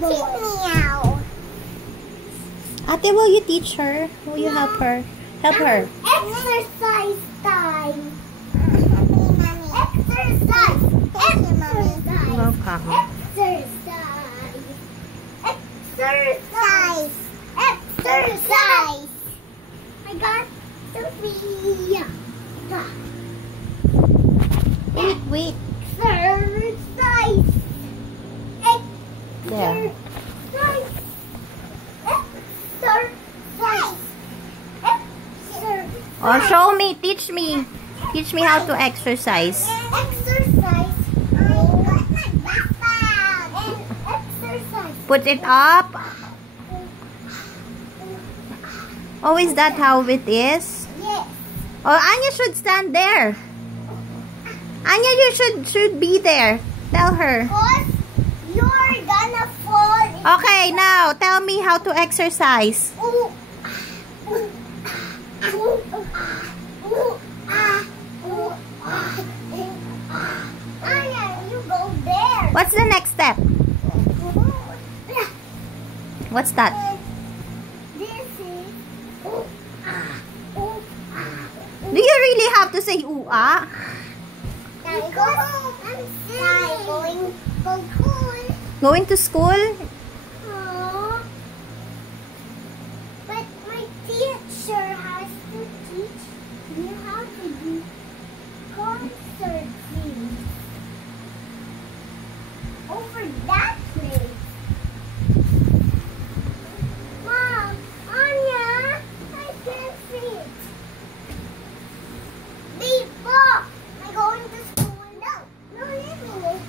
Meow. Ate, will you teach her? Will you help her? Help her. Exercise time. Exercise. Exercise. Welcome. Exercise. Exercise. Exercise. I got Sophia. Wait. Exercise. There. Exercise. Exercise. Exercise. Oh, show me. Teach me. Teach me how to exercise. Exercise. I got my backpack. Exercise. Put it up. Oh, is that how it is? Yes. Oh, Anya should stand there. Anya, you should be there. Tell her. Because you're gonna fall. Okay, now tell me how to exercise. Ooh. Anya, you go there. What's the next step? What's that? This is Do you really have to say ooh ah? because I'm going to school. Going to school? Aww. But my teacher has to teach me how to do concert things. Over that place. Mom, Anya, I can't see it. Before I'm going to school. No, no, let me.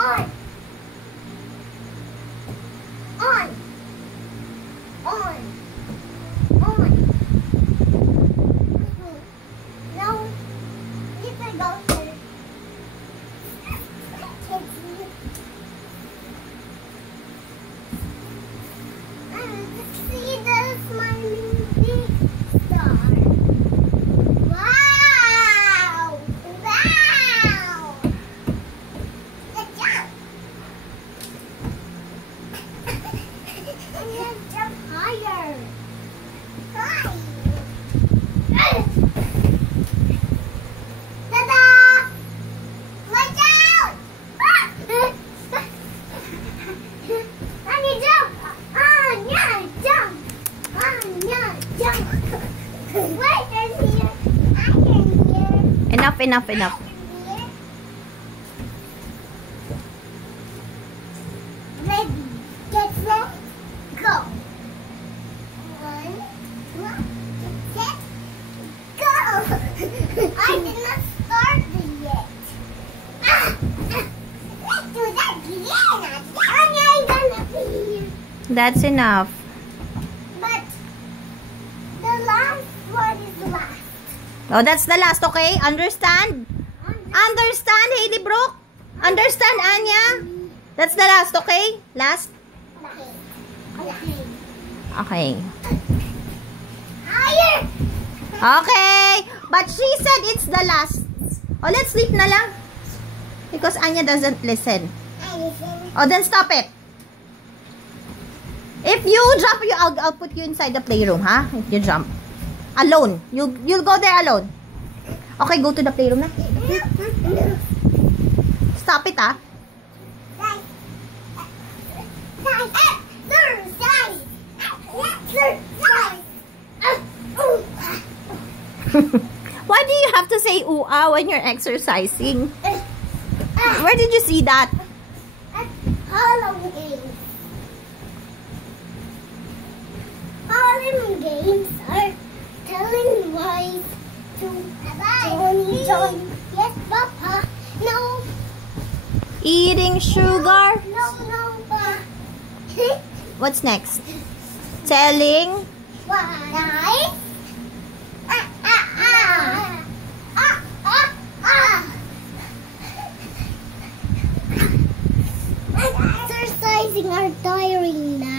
On. On. On. On. No. If I go there. I can't see it. See the smiling big star. Wow! Wow! Good job. And then jump higher. Hi. Ta-da! Watch out! Anya, jump! Anya, jump! Anya, jump! Wait, there's here. I can hear. Enough. I can hear. Ready, get set, go. 1, 2, set, go! I did not start it yet. Let's do that again. Anya, I'm gonna be here. That's enough. But the last one is last. Oh, that's the last, okay? Understand? Understand, Hailey Brooke? Understand, Anya? That's the last, okay? Last? Okay. Okay. Higher. Okay. But she said it's the last. Oh, let's sleep na lang. Because Anya doesn't listen. I listen. Oh, then stop it. If you jump, I'll put you inside the playroom, ha? If you jump. Alone. You'll go there alone. Okay, go to the playroom na. Stop it, ha? Exercise. Exercise. Why do you have to say ooh ah when you're exercising? Where did you see that? Halloween. Halloween games are telling lies to Johnny. Yes, Papa. No. Eating sugar. No, Pa. What's next? Telling. Lies. Exercising are tiring now.